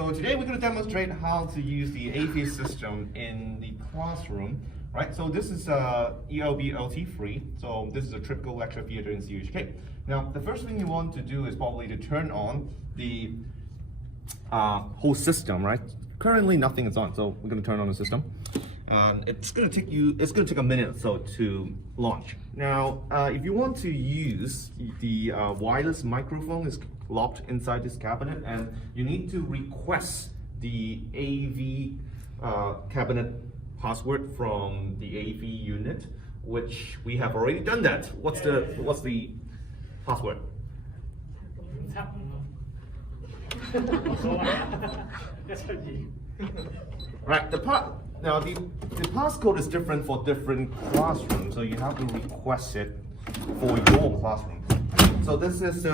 So today we're going to demonstrate how to use the AV system in the classroom, right? So this is ELB LT3, so this is a typical lecture theater in CUHK. Now, the first thing you want to do is probably to turn on the whole system, right? Currently nothing is on, so we're going to turn on the system. It's going to take a minute or so to launch. Now, if you want to use the wireless microphone, is locked inside this cabinet, and you need to request the AV cabinet password from the AV unit, which we have already done that. What's the password? Right, now the passcode is different for different classrooms, so you have to request it for your classroom. So this is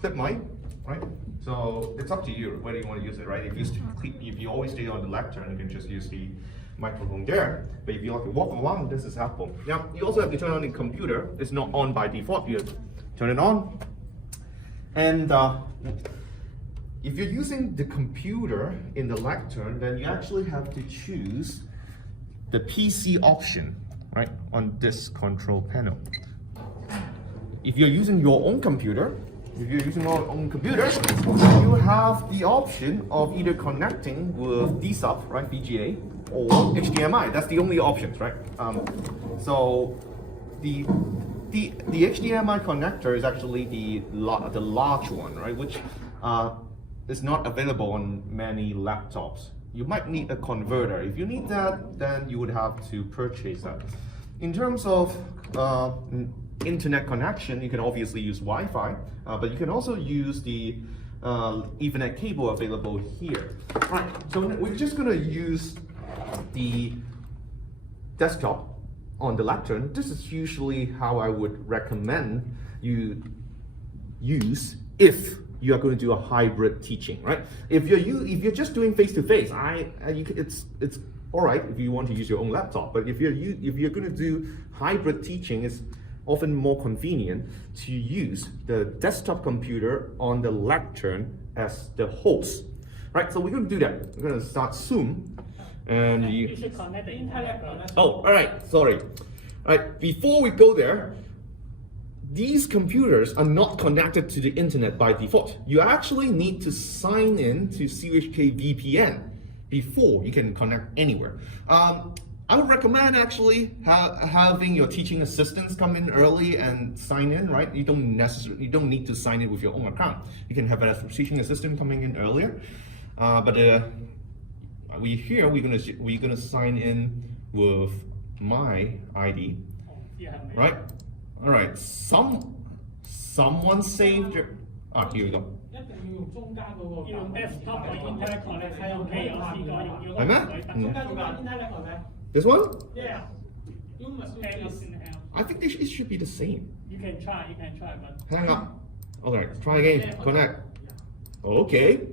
clip mic, right? So it's up to you whether you want to use it, right? If you always stay on the lectern, you can just use the microphone there. But if you like to walk along, this is helpful. Now you also have to turn on the computer. It's not on by default. You turn it on, and if you're using the computer in the lectern, then you actually have to choose the PC option, right, on this control panel. If you're using your own computer, you have the option of either connecting with DSUB, right, VGA, or HDMI. That's the only options, right? So the HDMI connector is actually the large one, right, which is not available on many laptops. You might need a converter. If you need that, then you would have to purchase that. In terms of internet connection, you can obviously use Wi-Fi, but you can also use the Ethernet cable available here. Right, so we're just gonna use the desktop on the lectern. This is usually how I would recommend you use if you are going to do a hybrid teaching, right? If you're just doing face-to-face, it's all right if you want to use your own laptop. But if you're going to do hybrid teaching, it's often more convenient to use the desktop computer on the lectern as the host, right? So we're going to do that. We're going to start Zoom, and you should connect the internet. Oh, all right. Sorry. All right. Before we go there, these computers are not connected to the internet by default. You actually need to sign in to CUHK VPN before you can connect anywhere. I would recommend actually having your teaching assistants come in early and sign in, right? You don't need to sign in with your own account. You can have a teaching assistant coming in earlier. We're gonna sign in with my ID, right? All right. Someone saved your. Here we go. This one? Yeah. I think it should be the same. You can try, but hang up. Alright, try again. Connect. Okay.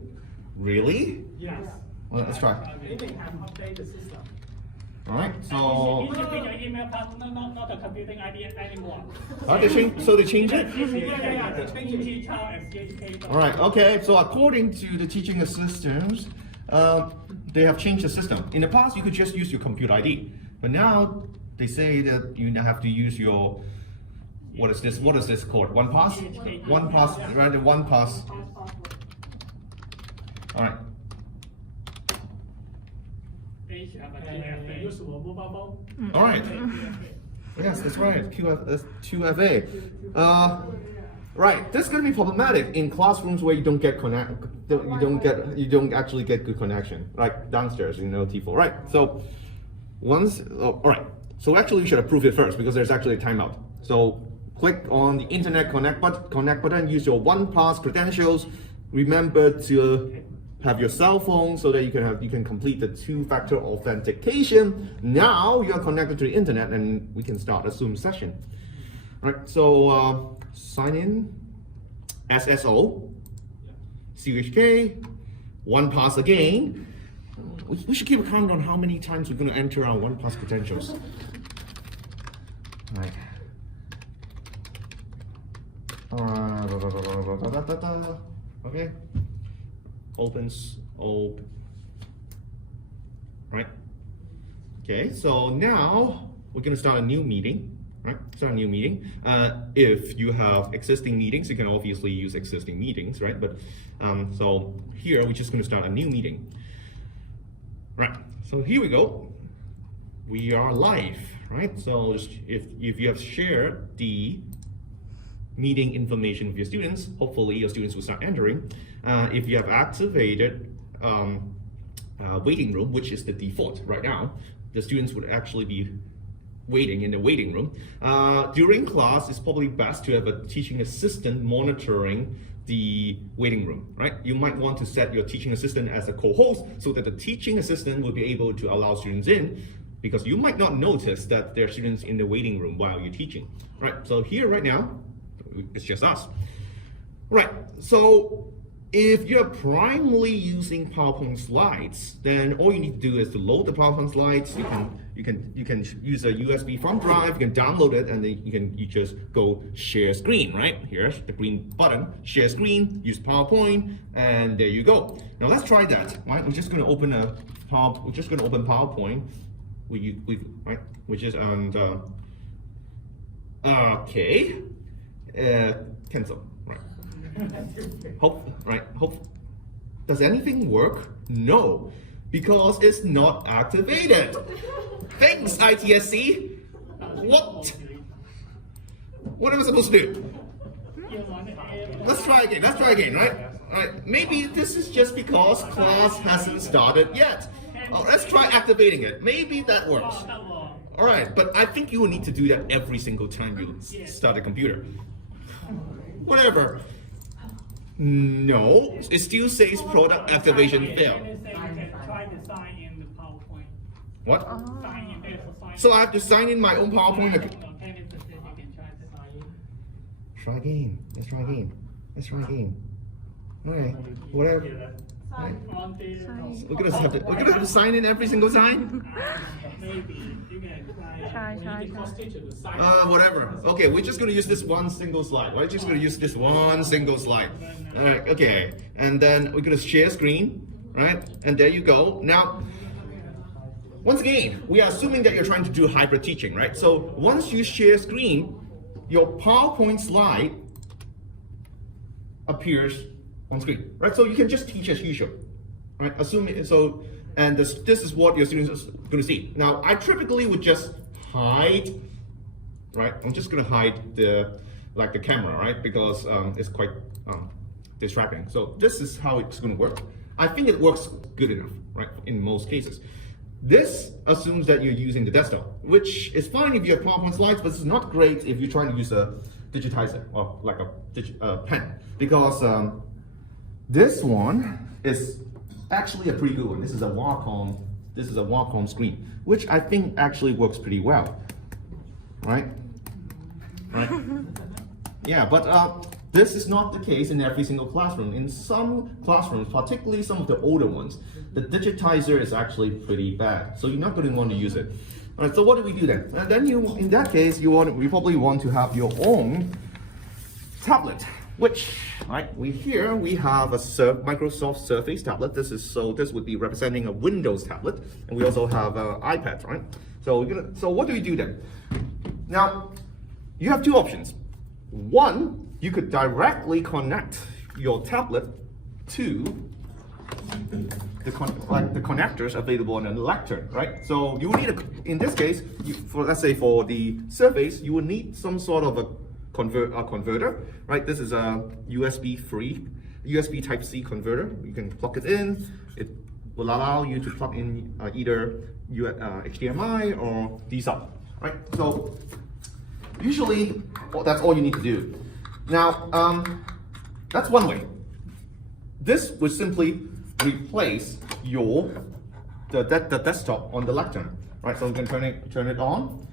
Really? Yes. Well, let's try. Alright, so you should put your email password, not the computing ID anymore. They change it? Alright, okay, so according to the teaching assistants, they have changed the system. In the past, you could just use your computer ID, but now they say that you now have to use your, what is this called? OnePass? OnePass, right? The OnePass. All right. All right. Yes, that's right. QFA. Right, this is going to be problematic in classrooms where you don't actually get good connection, like downstairs in LT4. Right, so all right. So actually, you should approve it first because there's actually a timeout. So click on the Internet Connect button. Use your OnePass credentials. Remember to have your cell phone so that you can complete the two-factor authentication. Now you are connected to the internet, and we can start a Zoom session. All right, so sign in, SSO, CUHK, OnePass again. We should keep a count on how many times we're going to enter our OnePass credentials. All right. Okay. Opens Oh, right. Okay, so now we're going to start a new meeting, right? Start a new meeting. If you have existing meetings, you can obviously use existing meetings, right? But so here we're just going to start a new meeting, right? So here we go. We are live, right? So just if you have shared the meeting information with your students, hopefully your students will start entering. If you have activated waiting room, which is the default right now, the students would actually be waiting in the waiting room. During class, it's probably best to have a teaching assistant monitoring the waiting room, right? You might want to set your teaching assistant as a co-host so that the teaching assistant will be able to allow students in, because you might not notice that there are students in the waiting room while you're teaching, right? So here right now, it's just us. Right, so if you're primarily using PowerPoint slides, then all you need to do is to load the PowerPoint slides. You can use a USB thumb drive, you can download it, and then you just go share screen, right? Here's the green button, share screen, use PowerPoint, and there you go. Now let's try that, right? We're just gonna open PowerPoint. Right? Which is on the okay. Cancel. Right. Hope. Does anything work? No, because it's not activated. Thanks, ITSC. What am I supposed to do? Let's try again, right? Maybe this is just because class hasn't started yet. Oh, let's try activating it. Maybe that works. All right, but I think you will need to do that every single time you start a computer. Whatever. No, it still says product activation failed. Try to sign in the PowerPoint. What? Sign in there for sign. So I have to sign in my own PowerPoint account. Try again. Let's try again. Okay, whatever. Right. We're gonna have to sign in every single time. Maybe you can try. Whatever. Okay, we're just gonna use this one single slide. We're just gonna use this one single slide. All right. Okay, and then we're gonna share screen, right? And there you go. Now, once again, we are assuming that you're trying to do hybrid teaching, right? So once you share screen, your PowerPoint slide appears on screen, right? So you can just teach as usual, right? Assuming so, and this is what your students are going to see. Now, I typically would just hide, right? I'm just going to hide the camera, right? Because it's quite distracting. So this is how it's going to work. I think it works good enough, right? In most cases. This assumes that you're using the desktop, which is fine if you have PowerPoint slides, but it's not great if you're trying to use a digitizer or like a pen, because this one is actually a pretty good one. This is a Wacom screen, which I think actually works pretty well, right? Yeah, but this is not the case in every single classroom. In some classrooms, particularly some of the older ones, the digitizer is actually pretty bad, so you're not going to want to use it. All right, so what do we do then? And then in that case, you probably want to have your own tablet, which, right, we have a Microsoft Surface tablet. This would be representing a Windows tablet, and we also have an iPad, right? So what do we do then? Now, you have two options. One, you could directly connect your tablet to the connectors available on the lectern, right? So you need in this case, let's say for the Surface, you will need some sort of a converter, right? This is a USB Type-C converter. You can plug it in. It will allow you to plug in either HDMI or D-sub, right? So usually that's all you need to do. Now, that's one way. This would simply replace the desktop on the lectern, right? So we can turn it on,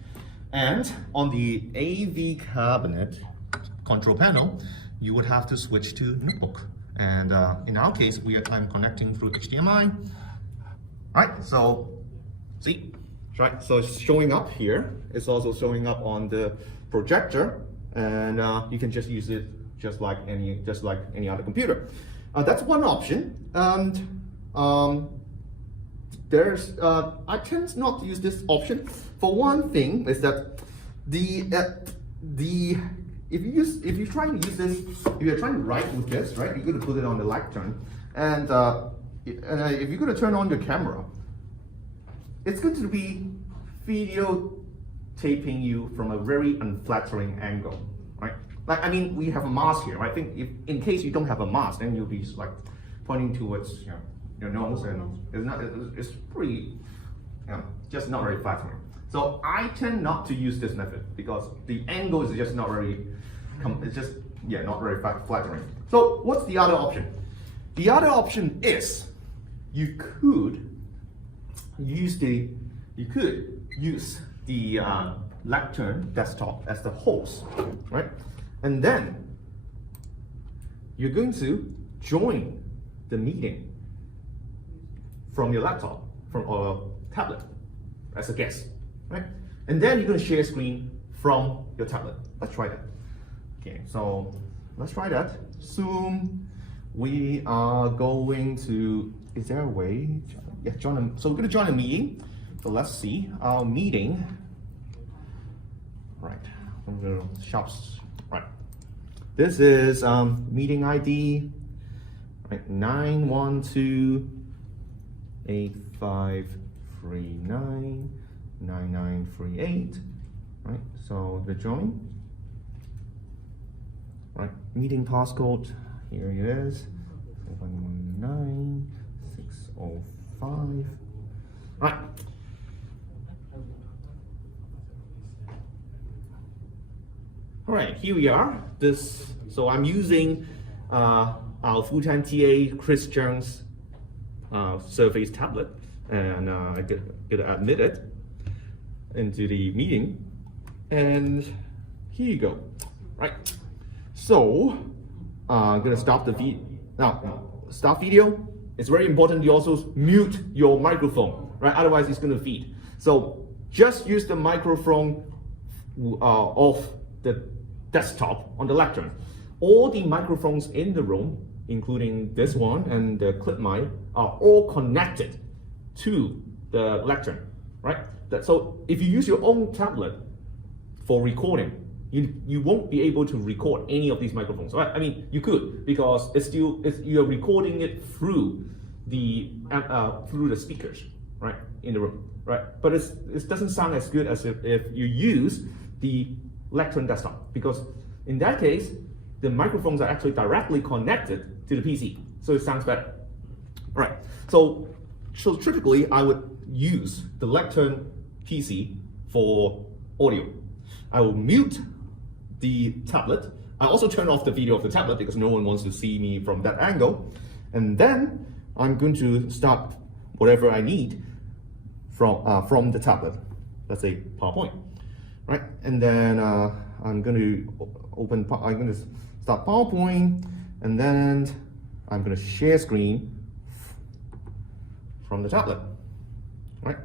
and on the AV cabinet control panel, you would have to switch to notebook. And in our case, I'm connecting through HDMI. All right, so see, right? So it's showing up here. It's also showing up on the projector, and you can just use it just like any other computer. That's one option. And I tend not to use this option. For one thing, is that if you're trying to use this, if you're trying to write with this, right, you're going to put it on the lectern, and if you're going to turn on your camera, it's going to be videotaping you from a very unflattering angle, right? Like, I mean, we have a mask here. I think if in case you don't have a mask, then you'll be like pointing towards your nose, and it's pretty, just not very flattering. So I tend not to use this method because the angle is just not very, it's just not very flattering. So what's the other option? The other option is you could use the lectern desktop as the host, right? And then you're going to join the meeting from your laptop, from a tablet as a guest, right? And then you're going to share screen from your tablet. Let's try that. Okay, so let's try that. Zoom. We are going to, is there a way? Yeah, so we're going to join a meeting. So let's see our meeting. Right, I'm going to shops. Right, this is meeting ID. Right, 912-8539-9938. Right, so the join. Right, meeting passcode. Here it is. 719-605. Right. All right, here we are. So I'm using our full-time TA Chris Jones Surface tablet, and I get admitted into the meeting, and here you go. Right. So I'm gonna stop the video. Now, stop video. It's very important you also mute your microphone, right? Otherwise, it's gonna feed. So just use the microphone of the desktop on the lectern. All the microphones in the room, including this one and the clip mic, are all connected to the lectern, right? So if you use your own tablet for recording, you won't be able to record any of these microphones, right? I mean, you could, because you're recording it through the speakers, right, in the room, right? But it doesn't sound as good as if you use the lectern desktop, because in that case, the microphones are actually directly connected to the PC, so it sounds better. Right. So typically, I would use the lectern PC for audio. I will mute the tablet. I also turn off the video of the tablet because no one wants to see me from that angle. And then I'm going to start whatever I need from the tablet. Let's say PowerPoint, right? And then I'm going to start PowerPoint, and then I'm going to share screen from the tablet, right?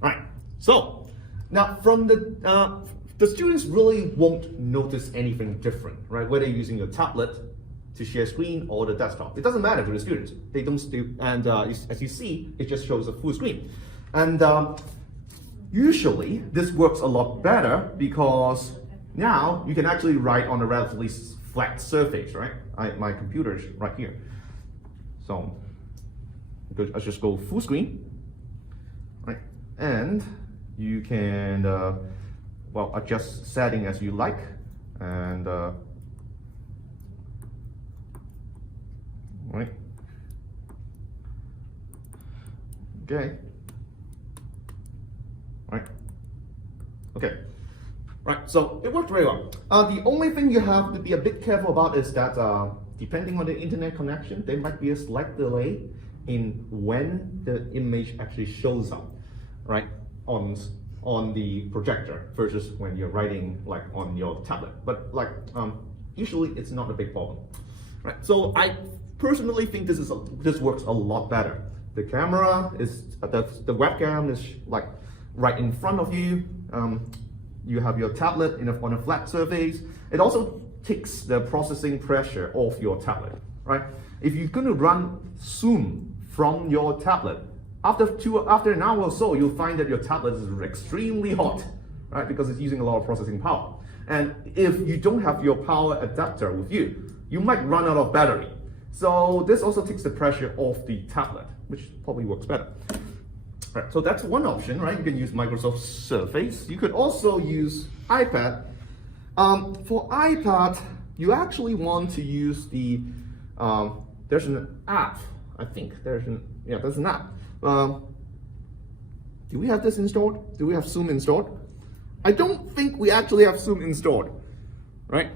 Right. So now from the students really won't notice anything different, right? Whether you're using your tablet to share screen or the desktop, it doesn't matter to the students. They don't do, and as you see, it just shows a full screen. And usually this works a lot better because now you can actually write on a relatively flat surface, right? My computer is right here. So I just go full screen, right? And you can well, adjust setting as you like, and right. Okay. Right. Okay. Right. So it worked very well. The only thing you have to be a bit careful about is that depending on the internet connection, there might be a slight delay in when the image actually shows up, right, on the projector versus when you're writing like on your tablet. But like usually it's not a big problem, right? So I personally think this works a lot better. The camera is the webcam is like right in front of you. You have your tablet on a flat surface. It also takes the processing pressure off your tablet, right? if you're going to run Zoom from your tablet, after an hour or so, you'll find that your tablet is extremely hot, right? Because it's using a lot of processing power. And if you don't have your power adapter with you, you might run out of battery. So this also takes the pressure off the tablet, which probably works better. All right, so that's one option, right? You can use Microsoft Surface. You could also use iPad. For iPad, you actually want to use the, there's an app, I think. There's an app. Do we have this installed? Do we have Zoom installed? I don't think we actually have Zoom installed, right?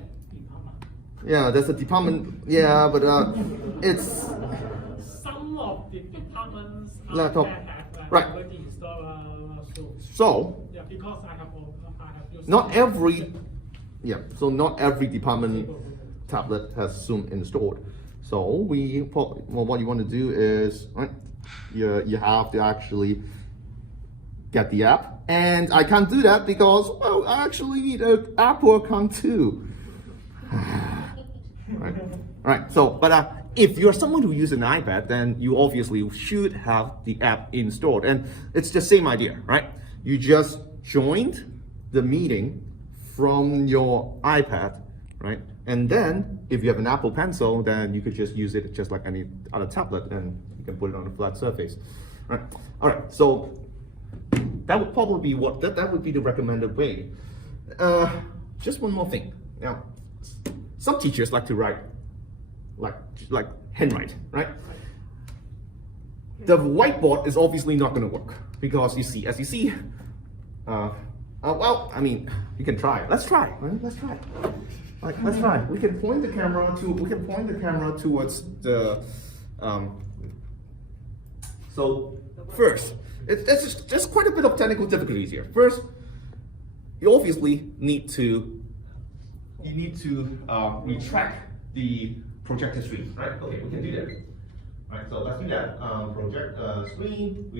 Yeah, there's a department, yeah, but it's... Some of the departments laptop, have right. already installed Zoom. So, Yeah, because I have used not every department tablet has Zoom installed. So what you want to do is, right, you have to actually get the app, and I can't do that because, well, I actually need an Apple account too. Right. So, but if you're someone who uses an iPad, then you obviously should have the app installed, and it's the same idea, right? You just joined the meeting from your iPad, right? And then if you have an Apple Pencil, then you could just use it just like any other tablet, and you can put it on a flat surface, right? All right. So that would probably be that would be the recommended way. Just one more thing. Now, some teachers like to write like handwrite, right? The whiteboard is obviously not going to work because as you see, well, I mean, you can try. Let's try. Right? Let's try. Let's try. We can point the camera towards the. So first, there's quite a bit of technical difficulties here. First, you obviously need to retract the projector screen, right? Okay, we can do that. All right, so let's do that. Project screen.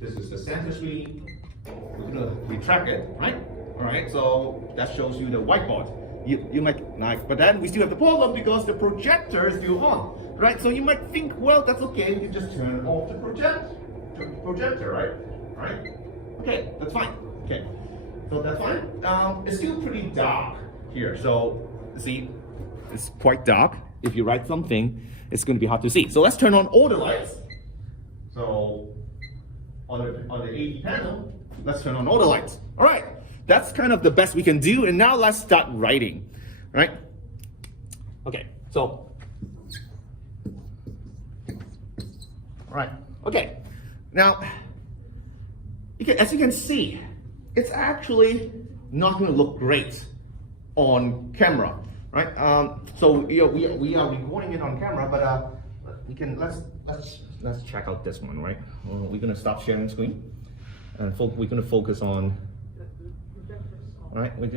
This is the center screen. We're gonna retract it, right? All right, so that shows you the whiteboard. You might like, but then we still have the problem because the projector is still on, right? So you might think, well, that's okay. You can just turn off the projector, right? Right? Okay, that's fine. Okay, so that's fine. It's still pretty dark here, so see, it's quite dark. If you write something, it's going to be hard to see. So let's turn on all the lights. So on the AV panel, let's turn on all the lights. All right, that's kind of the best we can do. And now let's start writing, right? Okay, so, all right, okay. Now, as you can see, it's actually not going to look great on camera, right? So we are recording it on camera, but we can let's check out this one, right? We're gonna stop sharing screen, and we're gonna focus on. All right, we're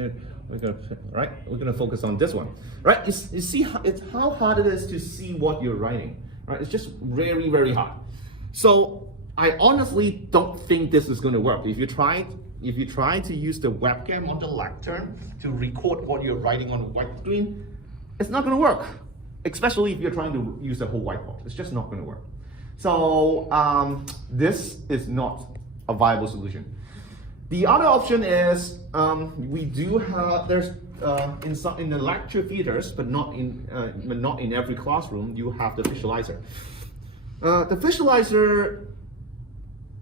gonna focus on this one, right? You see how hard it is to see what you're writing, right? It's just very, very hard. So I honestly don't think this is going to work. If you try to use the webcam on the lectern to record what you're writing on the white screen, it's not going to work. Especially if you're trying to use the whole whiteboard, it's just not going to work. So this is not a viable solution. The other option is we do have in the lecture theaters, but not in every classroom. You have the visualizer. The visualizer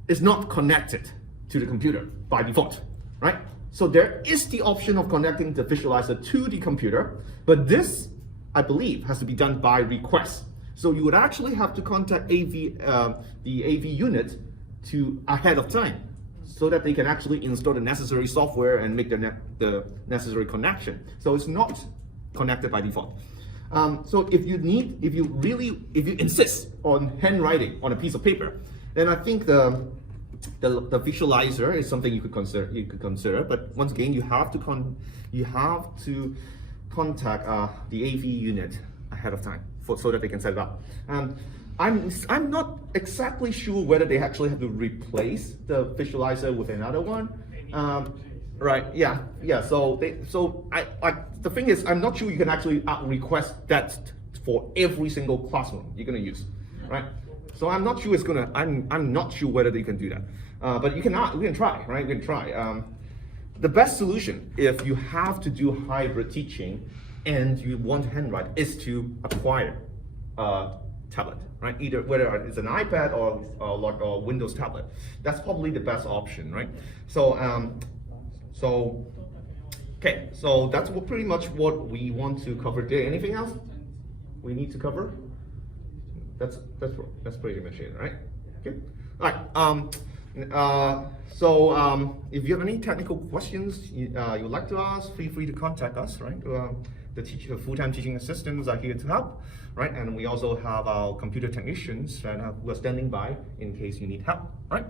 is not connected to the computer by default, right? So there is the option of connecting the visualizer to the computer, but this, I believe, has to be done by request. So you would actually have to contact the AV unit ahead of time, so that they can actually install the necessary software and make the necessary connection. So it's not connected by default. So if you insist on handwriting on a piece of paper, then I think the visualizer is something you could consider. But once again, you have to contact the AV unit ahead of time so that they can set it up. I'm not exactly sure whether they actually have to replace the visualizer with another one. Right? Yeah. So the thing is, I'm not sure you can actually request that for every single classroom you're gonna use, right? So I'm not sure I'm not sure whether you can do that, but you can try, right? You can try. The best solution if you have to do hybrid teaching and you want to handwrite is to acquire a tablet, right? Either whether it's an iPad or Windows tablet. That's probably the best option, right? So okay, so that's pretty much what we want to cover today. Anything else we need to cover? That's pretty much it, right? Okay. All right. If you have any technical questions you would like to ask, feel free to contact us, right? The full-time teaching assistants are here to help, right? And we also have our computer technicians who are standing by in case you need help, right?